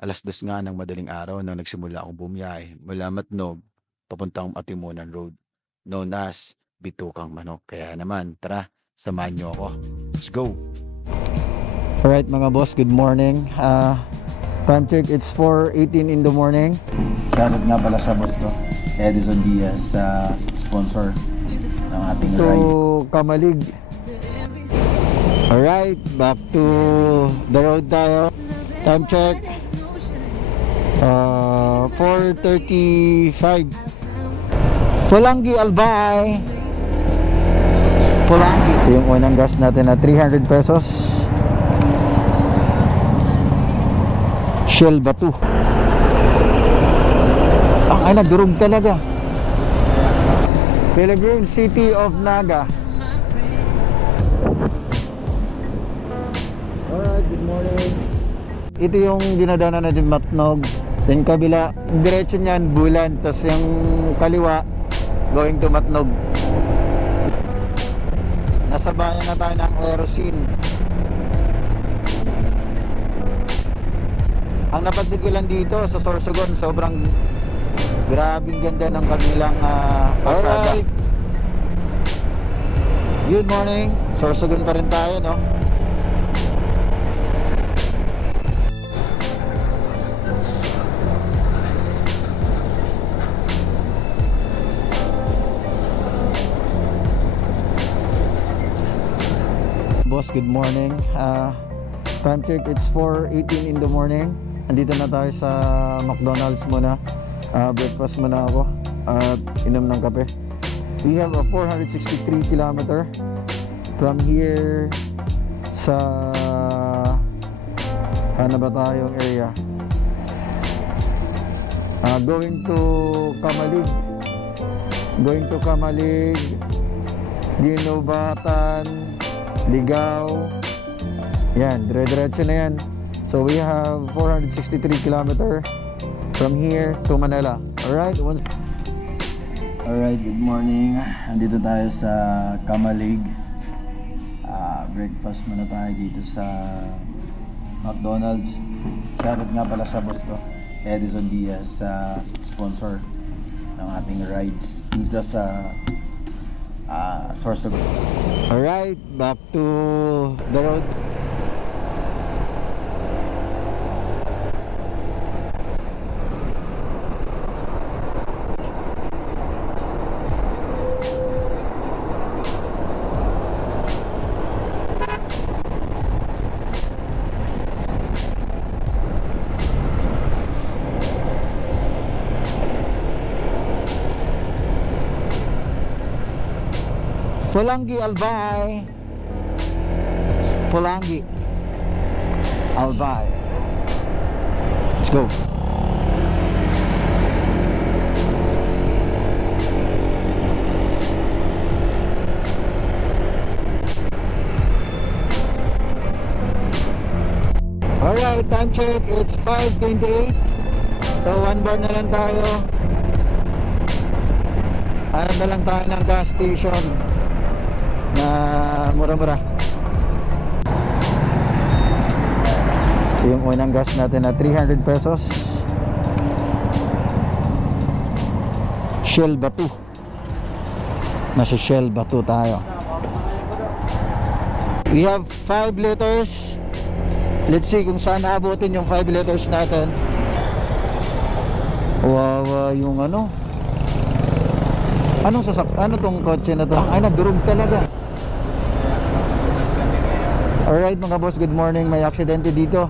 Alas dos nga ng madaling araw nang nagsimula akong bumiyahe mula Matnog papuntang Atimunan Road, known as Bitukang Manok. Kaya naman, tara, samahan niyo ako. Let's go! Alright mga boss, good morning. Uh, time check, it's 4.18 in the morning. Shoutout nga pala sa boss ko, Edison Diaz, sa sponsor ng ating ride. To Kamalig. Alright, back to the road tayo. Time check. Uh, 4.35. Pulangi Albay. Pulangi. Ito yung unang gas natin na 300 pesos. Shell Batu. Ang ay nagdurog talaga. Pilgrim City of Naga. Alright, good morning. Ito yung dinadaanan natin Matnog. Then kabila, diretso niyan, Bulan. Tapos yung kaliwa, going to Matnog. Nasa bayan na tayo ng Aerosine. Ang napansin ko lang dito sa Sorsogon, sobrang grabing ganda ng kanilang uh, kalsada. Good morning. Sorsogon pa rin tayo, no? Good morning. Uh, time check, it's 4.18 in the morning. Andito na tayo sa McDonald's muna. Uh, breakfast muna ako at inom ng kape. We have a 463 kilometer from here sa ano ba tayong area uh, going to Kamalig going to Kamalig Ginobatan Ligaw yan dire-diretso na yan so we have 463 kilometer from here to Manila alright once Alright, good morning. Andito tayo sa Kamalig. Ah, breakfast muna tayo dito sa McDonald's. Shoutout nga pala sa boss ko, Edison Diaz, sa sponsor ng ating rides dito sa ah. Alright, back to the road. Pulangi Albay. Pulangi Albay. Let's go. Alright, time check. It's 5.28. So, one bar na lang tayo. Hanap na lang tayo ng gas station na mura-mura. Ito yung unang gas natin na 300 pesos. Shell Batu. Nasa Shell Batu tayo. We have 5 liters. Let's see kung saan naabutin yung 5 liters natin. Wawa yung ano. Anong sasak? Ano tong kotse na to? Ay, nagdurog talaga. Alright mga boss, good morning. May aksidente dito.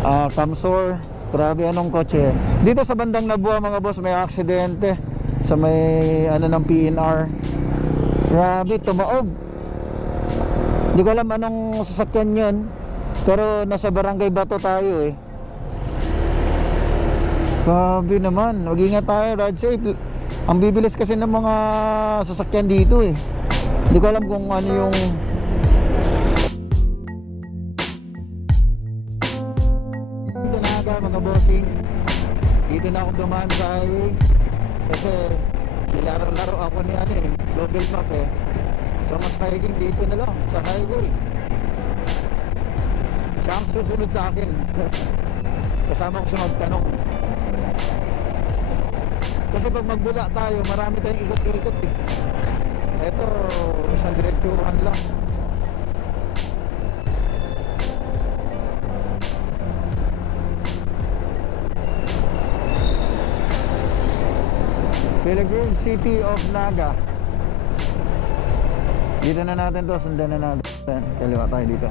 Ah, Kamsor. Grabe, anong kotse? Dito sa bandang Nabua mga boss, may aksidente. Sa may ano ng PNR. Grabe, tumaob. Hindi ko alam anong sasakyan yun. Pero nasa barangay Bato tayo eh. Grabe naman. Mag-ingat tayo, ride safe. Ang bibilis kasi ng mga sasakyan dito eh. Hindi ko alam kung ano yung mga bossing. Dito na ako dumaan sa highway. Kasi nilaro-laro ako ni ano eh, Google Map eh. So mas mahiging dito na lang sa highway. Siya ang susunod sa akin. Kasama ko siya magtanong. Kasi pag magbula tayo, marami tayong ikot-ikot eh. Ito, isang diretsuhan lang. Pilgrim City of Naga. Dito na natin to, sundan na natin. Kaliwa tayo dito.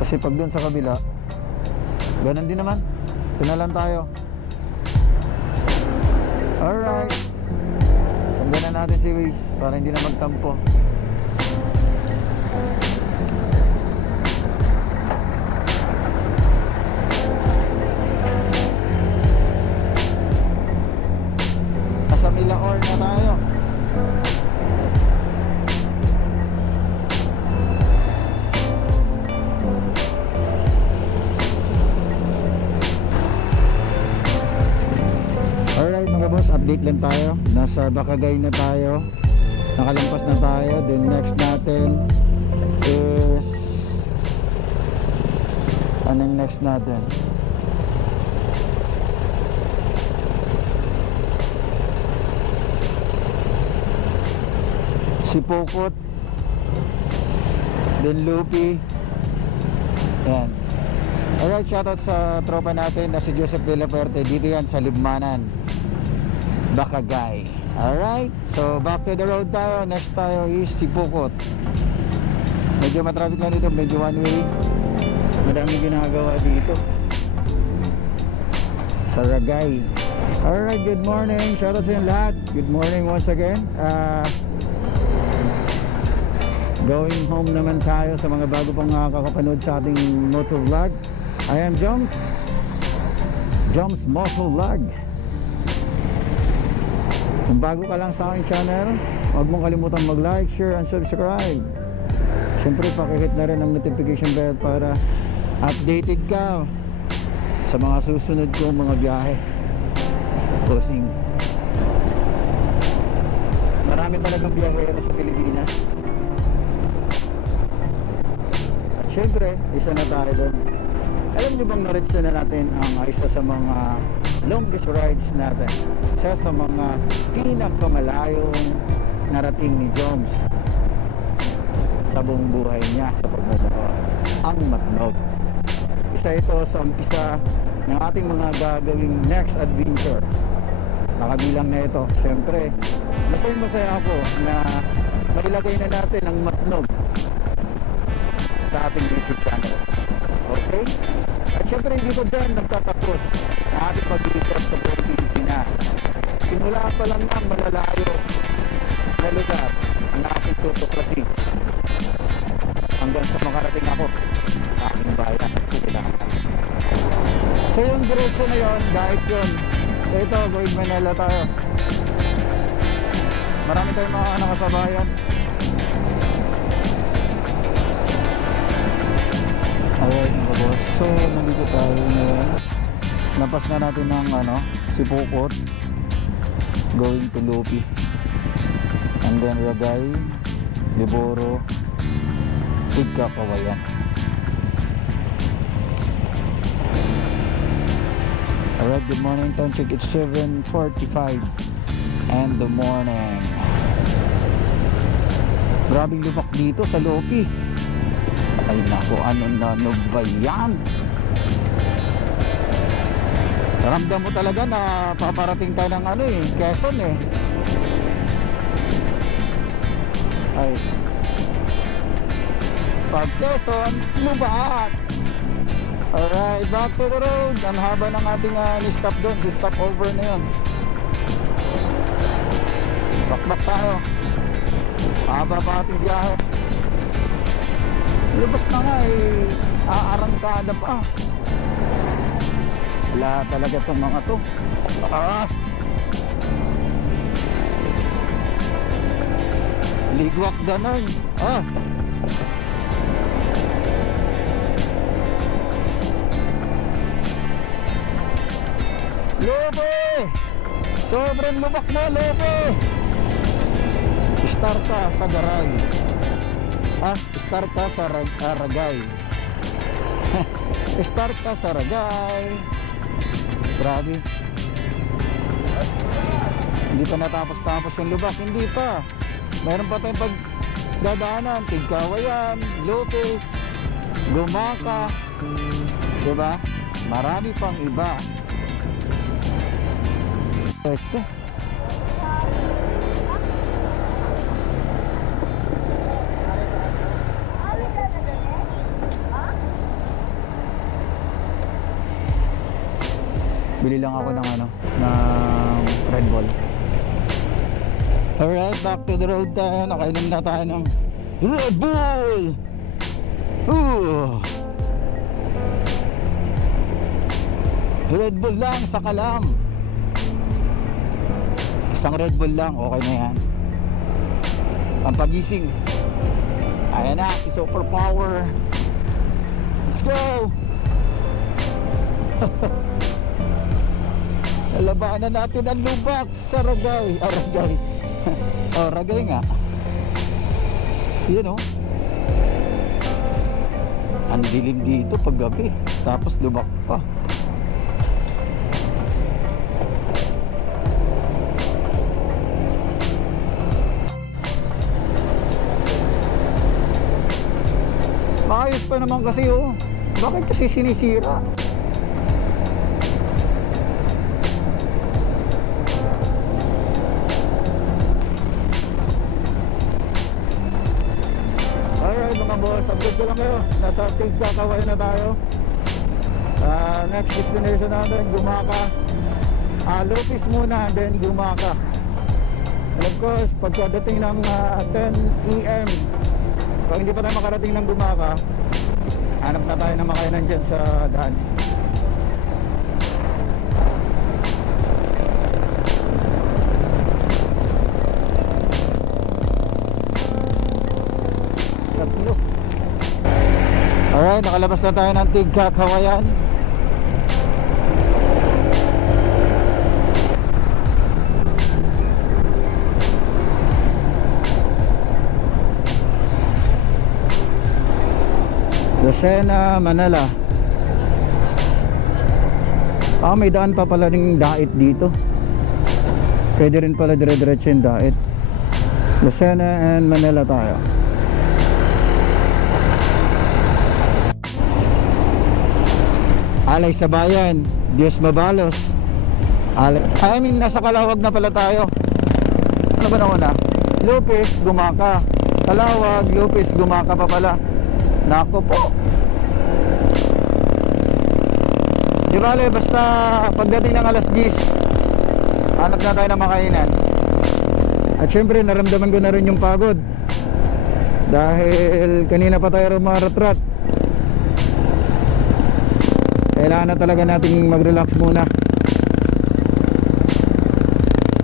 Kasi pag dun sa kabila, ganun din naman. Ito na lang tayo. Alright. Sundan na natin si Waze para hindi na magtampo. Update lang tayo. Nasa Bakagay na tayo. Nakalampas na tayo. Then next natin is anong next natin? Sipokot Then Lupi Yan Alright, shoutout sa tropa natin na si Joseph De La Fuerte. Dito yan sa Libmanan. Bakagay. Alright, so back to the road tayo. Next tayo is Sipukot. Medyo matraffic lang dito, medyo one way. Madami ginagawa dito. Sa Ragay. Alright, good morning. Shoutout sa inyo lahat. Good morning once again. Ah... Going home naman tayo sa mga bago pang nakakapanood sa ating motor vlog. I am Joms. Joms Motor Vlog. Kung bago ka lang sa aking channel, huwag mong kalimutan mag-like, share, and subscribe. Siyempre, pakihit na rin ang notification bell para updated ka sa mga susunod kong mga biyahe. Posing. Marami talagang biyahero sa Pilipinas. At syempre, isa na tayo doon. Alam niyo bang na-reach na natin ang isa sa mga longest rides natin? Isa sa mga pinakamalayong narating ni Joms sa buong buhay niya sa pagmumukha. Ang Matnog. Isa ito sa umpisa ng ating mga gagawing next adventure. Nakabilang na ito. Siyempre, masaya masaya ako na mailagay na natin ang Matnog sa ating YouTube channel. Okay? At syempre hindi ko din nagtatapos na ating pag-ikot sa buong Pilipinas. Simula pa lang ng malalayo na lugar na ating tutuklasin hanggang sa makarating ako sa aking bayan sa Tinangan. So yung diretso na yon, dahil yun. So ito, going Manila tayo. Marami tayong mga nakasabayan. Alright mga boss, so nandito tayo ngayon Napas na natin ng ano, Sipukot Going to Lupi. And then Ragay, Liboro, Tigka, Kawayan Alright, good morning time check, it's 7.45 And the morning. Grabing lupak dito sa Lupi. Ay nako, ano na ano ba yan? Ramdam mo talaga na paparating tayo ng ano eh, Quezon eh. Ay. Pag Quezon, lubat! Alright, back to the road. Ang haba ng ating uh, stop doon, si stop over na yun. Bakbak tayo. Haba pa ating biyahe. Lubak na nga eh. Aarangkada pa. Wala talaga itong mga to. Ah! Ligwak ganon. Ah! Lobe! Sobrang lubak na, Lobe! Start ka sa garay. Ah, start ka sa rag- ah, Ragay. Start ka sa Ragay. Grabe. Hindi pa natapos-tapos yung lubak. Hindi pa. Meron pa tayong pagdadaanan. Tigkawayan, Lopez, Gumaka. Diba? Marami pang iba. Ito. Bili lang ako ng ano, ng Red Bull. Alright, back to the road tayo. Nakainom na tayo ng Red Bull! Ooh. Red Bull lang sa kalam. Isang Red Bull lang, okay na yan. Pampagising. Ayan na, si Superpower. Let's go! Labanan natin ang lubak sa Ragay. Ah, Ragay. oh, Ragay nga. Yun oh. Ang dilim dito pag gabi. Tapos lubak pa. Maayos pa naman kasi oh. Bakit kasi sinisira? Nasa Tigkakaway na tayo. Ah, next destination natin, Gumaka. Ah, Lopez muna, then Gumaka. And of course, pagkadating ng ah, 10 AM, kung hindi pa tayo makarating ng Gumaka, hanap na tayo ng makainan dyan sa daan. Alright, nakalabas na tayo ng Tigkak, Hawayan. Lucena, Manila. Ah, may daan pa pala ng dait dito. Pwede rin pala dire-diretso yung dait. Lucena and Manila tayo. Alay sa bayan, Diyos mabalos. Alay, I mean, nasa Kalawag na pala tayo. Ano ba nauna? Lopez, Gumaka. Kalawag, Lopez, Gumaka pa pala. Nako po. Di bale, basta pagdating ng alas 10, hanap na tayo ng makainan. At syempre, naramdaman ko na rin yung pagod. Dahil kanina pa tayo rumaratrat. Kailangan na talaga nating mag-relax muna.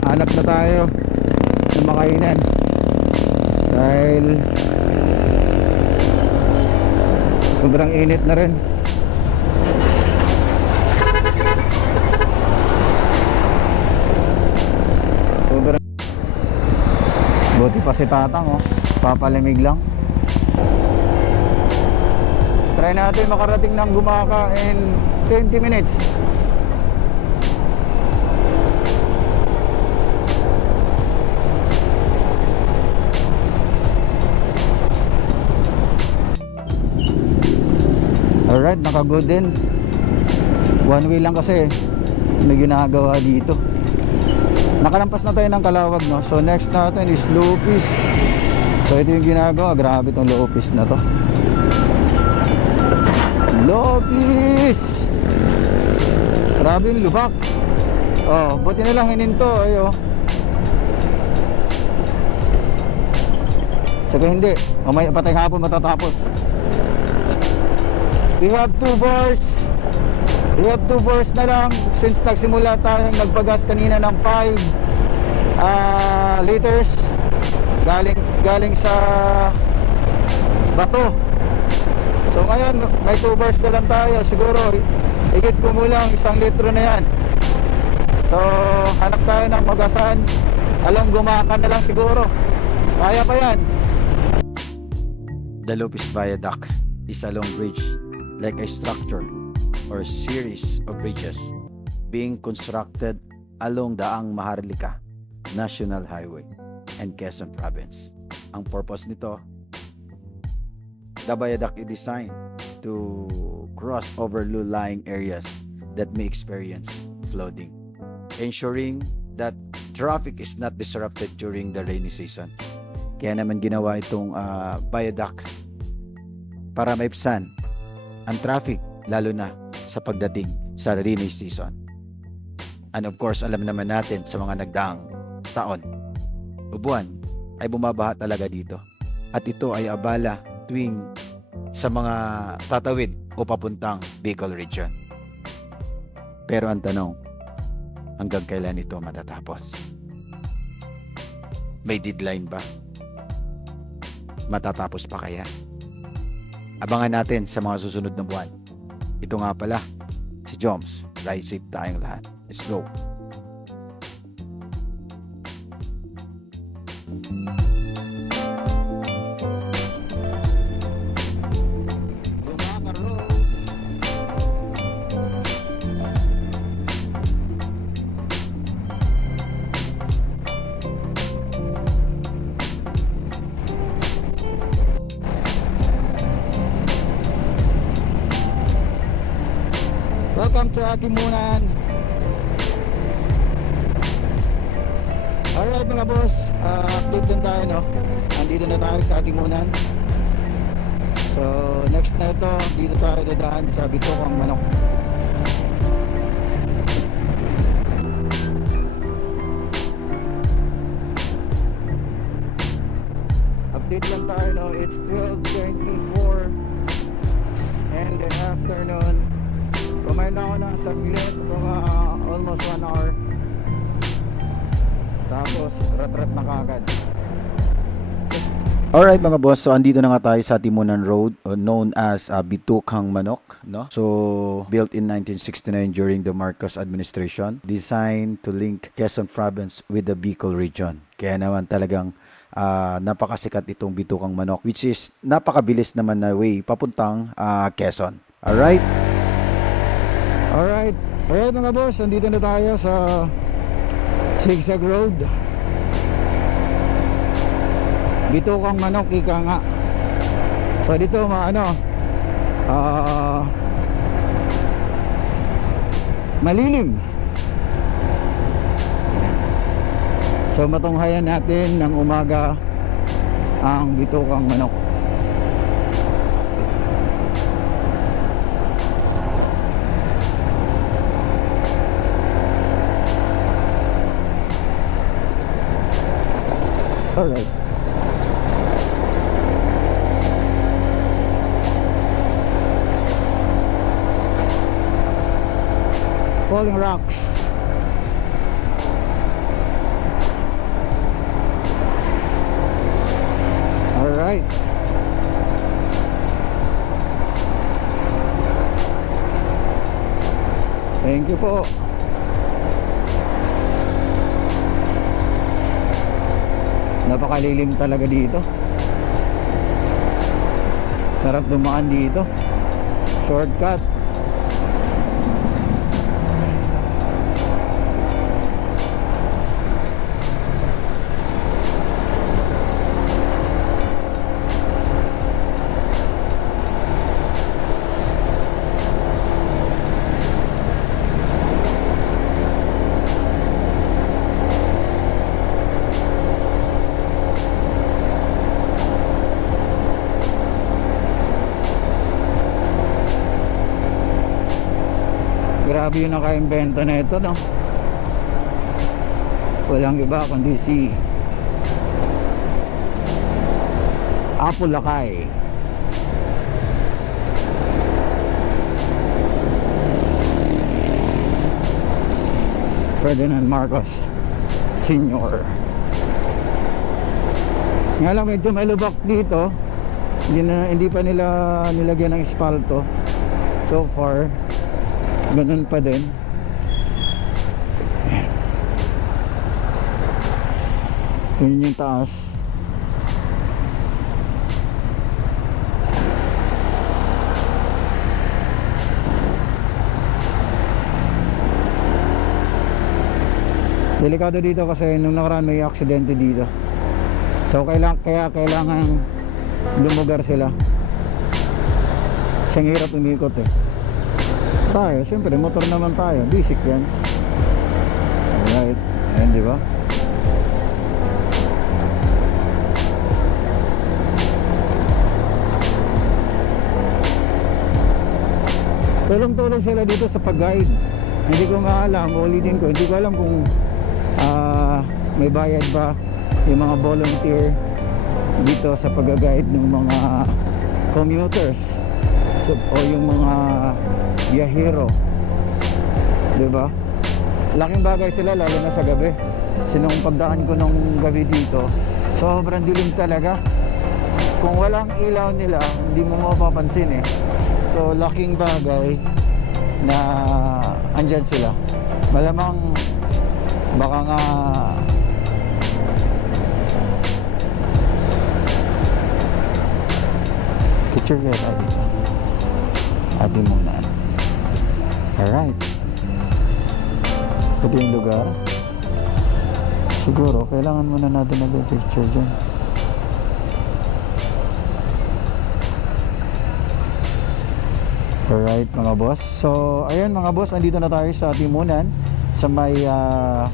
Hanap na tayo ng makainan. Dahil sobrang init na rin. Sobrang Buti pa si Tatang oh. Papalamig lang. Try natin makarating ng Gumaka in 20 minutes. Alright, nakagood din. One way lang kasi may ginagawa dito. Nakalampas na tayo ng Kalawag, no? So next natin is Lopez. So ito yung ginagawa. Grabe tong Lopez na to. Lopez! Grabe yung lubak. Oh, buti na lang hininto. Ayo. Saka hindi. Mamaya patay hapon matatapos. We have two bars. We have two bars na lang since nagsimula tayong nagpagas kanina ng 5 ah, liters galing galing sa bato. So ngayon may two bars na lang tayo siguro higit kumulang isang litro na yan. So hanap tayo ng magasan. Alam gumaka na lang siguro. Kaya pa yan. The Lopez Viaduct is a long bridge like a structure or series of bridges being constructed along Daang Maharlika National Highway and Quezon Province. Ang purpose nito, the viaduct is designed to cross over low-lying areas that may experience flooding, ensuring that traffic is not disrupted during the rainy season. Kaya naman ginawa itong ah, viaduct para maipsan ang traffic lalo na sa pagdating sa rainy season. And of course, alam naman natin sa mga nagdaang taon, ubuan ay bumabaha talaga dito. At ito ay abala tuwing sa mga tatawid o papuntang Bicol region. Pero ang tanong, hanggang kailan ito matatapos? May deadline ba? Matatapos pa kaya? Abangan natin sa mga susunod na buwan. Ito nga pala, si Joms. Ride safe tayong lahat. Let's go. Welcome to Atimunan. Alright mga boss, uh, update din tayo no. Andito na tayo sa Atimunan. So next na ito, dito tayo dadaan sa Bitokang Manok. Update lang tayo no, it's 12.24 ako ng saglit, mga almost 1 hour. Tapos, rat-rat na kagad. Alright mga boss, so andito na nga tayo sa Timunan Road uh, known as uh, Bitukang Manok, no? So built in 1969 during the Marcos administration, designed to link Quezon province with the Bicol region. Kaya naman talagang uh, napakasikat itong Bitukang Manok which is napakabilis naman na way papuntang uh, Quezon. Alright? Alright. Alright mga boss, andito na tayo sa Zigzag Road. Dito kang manok, ika nga. So dito mga ano, ah, malilim. So matunghayan natin ng umaga ang bitukang manok. Alright. Falling rocks. Alright. Thank you po. Napakalilim talaga dito. Sarap dumaan dito. Shortcut. Grabe yung naka-invento na ito, no? Walang iba kundi si Apo Lakay. Ferdinand Marcos Senior. Nga lang medyo may lubak dito. Hindi, na, hindi pa nila nilagyan ng espalto. So far, ganun pa din. Yun yung taas. Delikado dito kasi nung nakaraan may aksidente dito. So kailangan, kaya kailangan lumugar sila. Kasi hirap umikot eh. Tayo, siyempre motor naman tayo. Basic yan. Alright. Ayan, di? Tulong-tulong sila dito sa pag-guide. Hindi ko nga alam, ulitin ko, hindi ko alam kung ah, may bayad ba yung mga volunteer dito sa pag-guide ng mga commuters so, o yung mga biyahero. 'Di ba? Laking bagay sila lalo na sa gabi. Sinong pagdaan ko nung gabi dito, sobrang dilim talaga. Kung walang ilaw nila, hindi mo mapapansin eh. So laking bagay na andyan sila. Malamang baka nga picture kaya tayo dito. Atin muna. Alright. Ito yung lugar. Siguro, kailangan muna natin nag-picture dyan. Alright mga boss. So, ayun mga boss, nandito na tayo sa Atimunan sa may uh,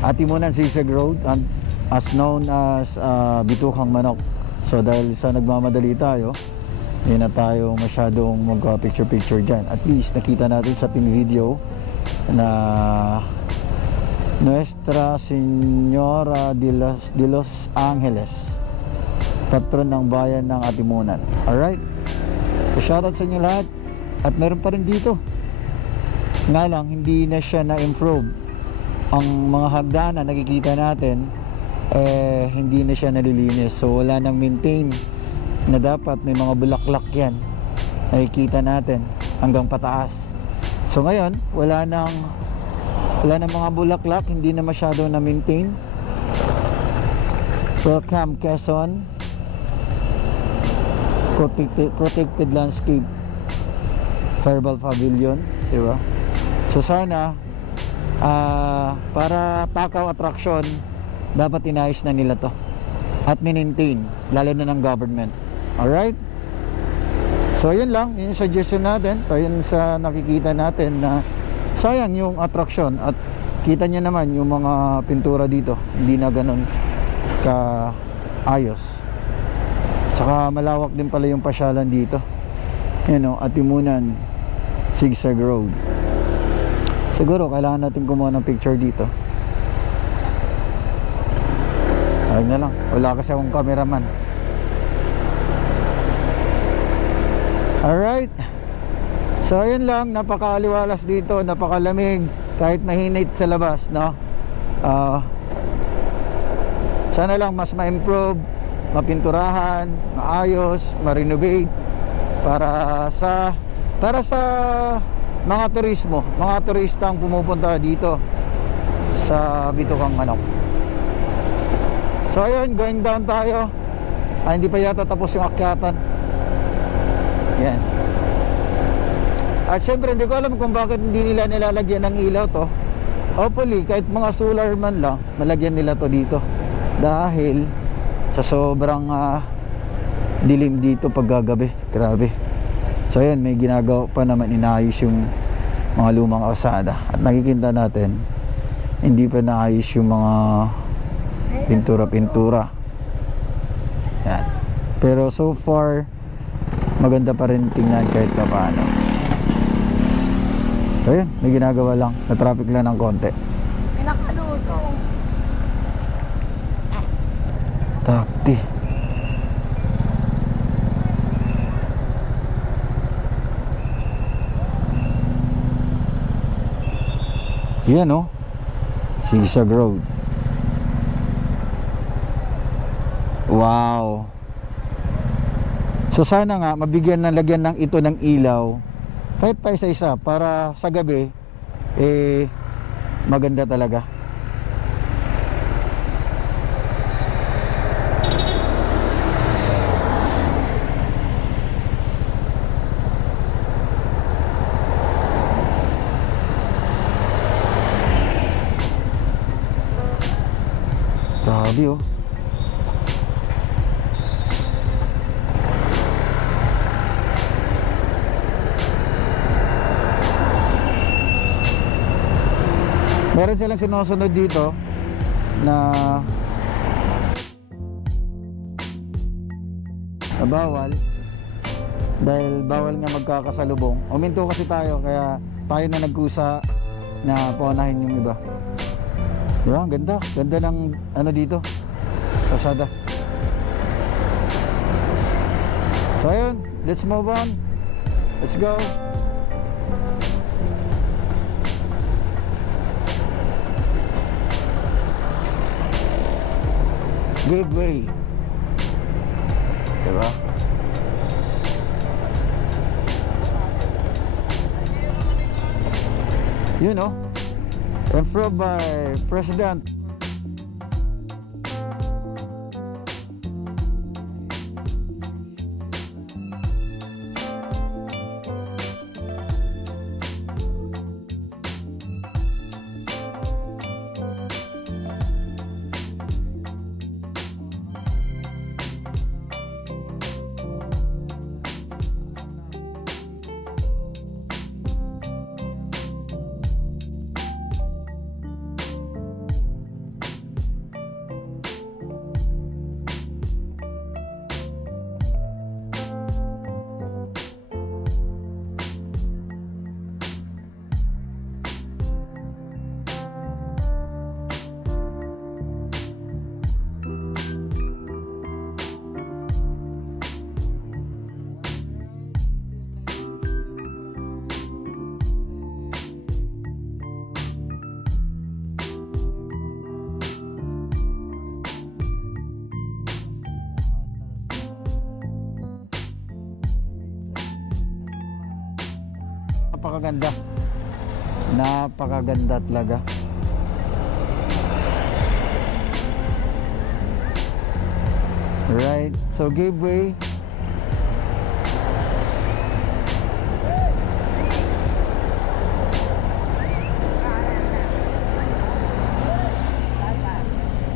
Atimunan Zigzag Road and as known as uh, Bitukang Manok. So, dahil sa nagmamadali tayo, hindi na tayo masyadong mag-picture-picture dyan. At least, nakita natin sa ating video na Nuestra Señora de los, de los Angeles patron ng bayan ng Atimunan. Alright? Shoutout sa inyo lahat. At meron pa rin dito. Nga lang, hindi na siya na-improve. Ang mga hagdan na nakikita natin, eh, hindi na siya nalilinis. So, wala nang maintain na dapat may mga bulaklak yan. Nakikita natin hanggang pataas. So, ngayon, wala nang wala nang mga bulaklak, hindi na masyado na maintain. Welcome, Quezon protected, protected landscape herbal pavilion di ba so sana ah, para takaw attraction dapat inayos na nila to at maintain lalo na ng government alright so yun lang yun yung suggestion natin to yun sa nakikita natin na sayang yung attraction at kita niya naman yung mga pintura dito hindi na ganun ka ayos Saka malawak din pala yung pasyalan dito. Yan o, Atimunan, Zigzag Road. Siguro kailangan natin kumuha ng picture dito. Ayun na lang. Wala kasi akong cameraman. Alright. So ayun lang, napakaaliwalas dito, napakalamig kahit mahinit sa labas, no? Ah sana lang mas ma-improve mapinturahan, maayos, ma-renovate para sa para sa mga turismo, mga turistang pumupunta dito sa Bitukang Manok. So ayun, going down tayo. Ah, hindi pa yata tapos yung akyatan. Yan. At syempre, hindi ko alam kung bakit hindi nila nilalagyan ng ilaw to. Hopefully, kahit mga solar man lang, malagyan nila to dito. Dahil sa sobrang ah, dilim dito paggagabi grabe so ayan may ginagawa pa naman inayos yung mga lumang kalsada at nakikita natin hindi pa naayos yung mga pintura pintura yan pero so far maganda pa rin tingnan kahit pa paano so yun. May ginagawa lang. Na traffic lang ng konti. Pinakalusong. takti yan o Sigsag Road. Wow so sana nga mabigyan ng lagyan ng ito ng ilaw kahit pa isa-isa para sa gabi eh maganda talaga Grabe oh. Meron silang sinusunod dito na na bawal dahil bawal nga magkakasalubong. Uminto kasi tayo kaya tayo na nagkusa na paunahin yung iba. Di ba? Ang ganda. Ganda ng ano dito. Pasada. So ayun, let's move on. Let's go. Give way. Diba? You know, approved by President napakaganda. Napakaganda talaga. Right. So give way.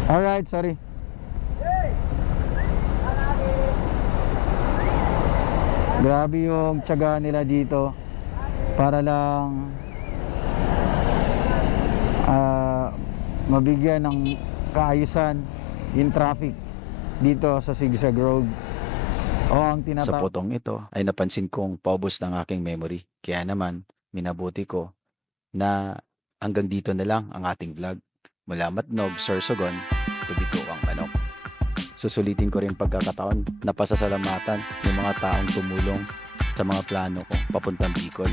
All right, sorry. Grabe yung tiyaga nila dito para lang ah, mabigyan ng kaayusan yung traffic dito sa Sigsag Road. O ang Sa tinatawag potong ito ay napansin kong paubos ng aking memory. Kaya naman, minabuti ko na hanggang dito na lang ang ating vlog. Mula Matnog, Sorsogon, Tubituang Manok. Susulitin ko rin pagkakataon na pasasalamatan yung mga taong tumulong sa mga plano ko papuntang Bicol.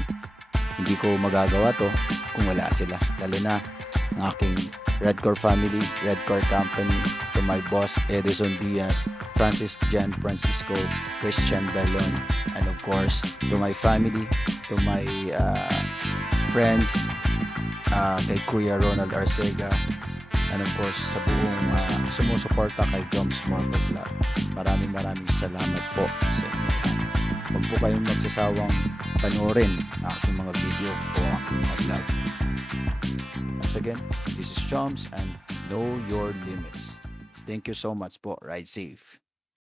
Hindi ko magagawa to kung wala sila. Lalo na ang aking Redcore family, Redcore company, to my boss Edison Diaz, Francis Jan Francisco, Christian Bellon, and of course, to my family, to my uh, friends, uh, kay Kuya Ronald Arcega, and of course, sa buong uh, sumusuporta kay Joms Vlog. Maraming maraming salamat po sa inyo. Huwag po kayong magsasawang panoorin ang aking mga video o aking mga vlog. Once again, this is Choms and Know Your Limits. Thank you so much po. Ride safe.